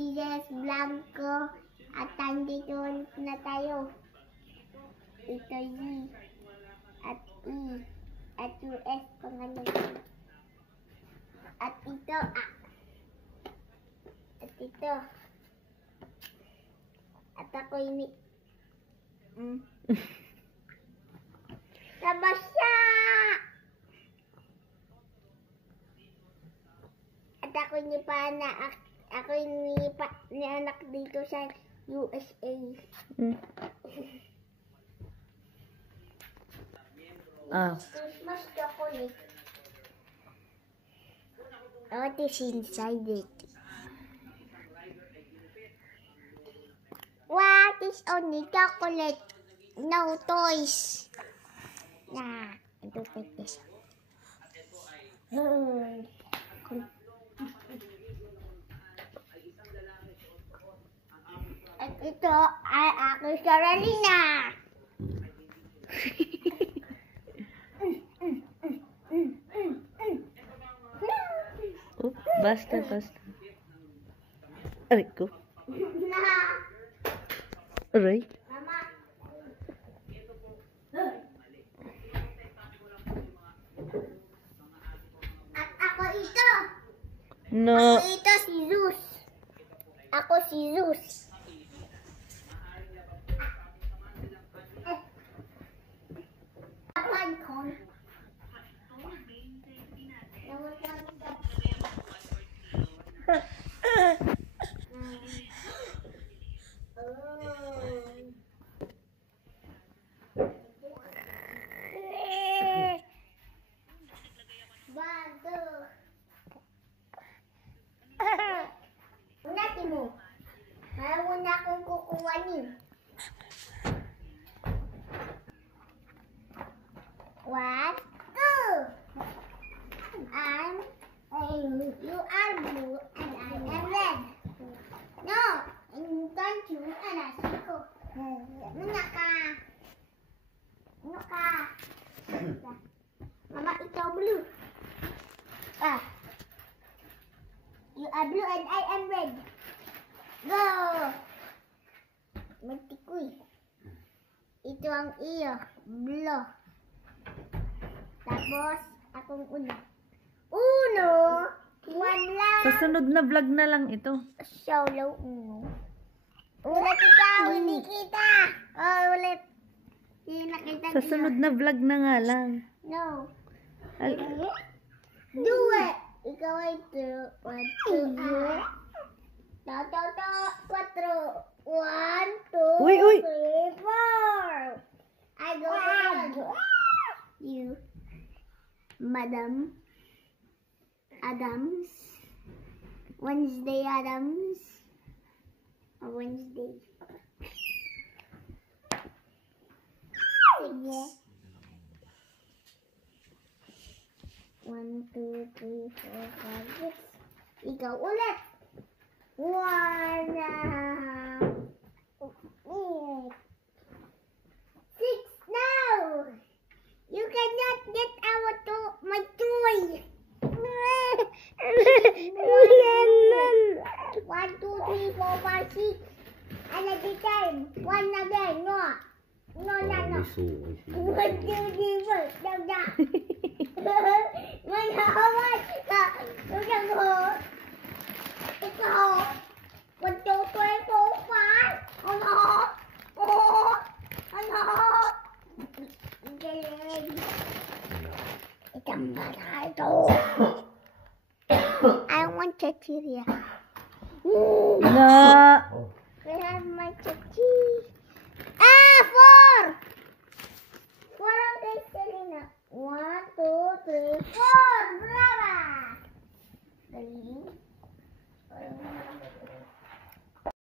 si Jess Blanco. At nandito na tayo. Ito Z. At E. At US pangalan. At ito A. At ito. At ako ini. Labas siya! At ako ni anak dito sa USA. Christmas chocolate. What is inside it? What is only chocolate? No toys. Nah, I don't like this. At ito ay aking Carolina. Oh, basta. Aray ko. Aray. Mama. At ako ito. No. Ako ito si Zeus. Ako si Zeus. Unatin mo. Ayaw na akong kukuhanin. 1, 2. You are blue and I am red. No, don't you and I go. Muna ka. Mama, ito blue. You are blue and I am red. Go! Magtikoy. Ito ang iyo. Blue. Tapos, akong una. Uno! 1 lang. Sa sunod na vlog na lang ito. Solo uno. Ulit ikaw, hindi kita. Ulit. Hindi nakita Sa sunod na vlog na nga lang. No. Al- Do it. Ikaw ay 2. 1, 2, 4. 1, 2, Uy. 3, 4. I go to you. Madam Adams. Wednesday Adams. Wednesday. Sige. 1, 2, 3, 4, 5, 6. Ikaw ulit. 1, 6 now. You cannot get my toy. 1, 2, 3, 4, 5, 6. Another time. 1 again. No. 1, 2, 3, 4. Down. Ikaw. 1, 2, 3, 4, 5. Ano? Galing. Itang bata ito. I want Cecilia. Na. Where have my Ceci? 4! 4 ang kay Selena. 1, 2, 3, 4!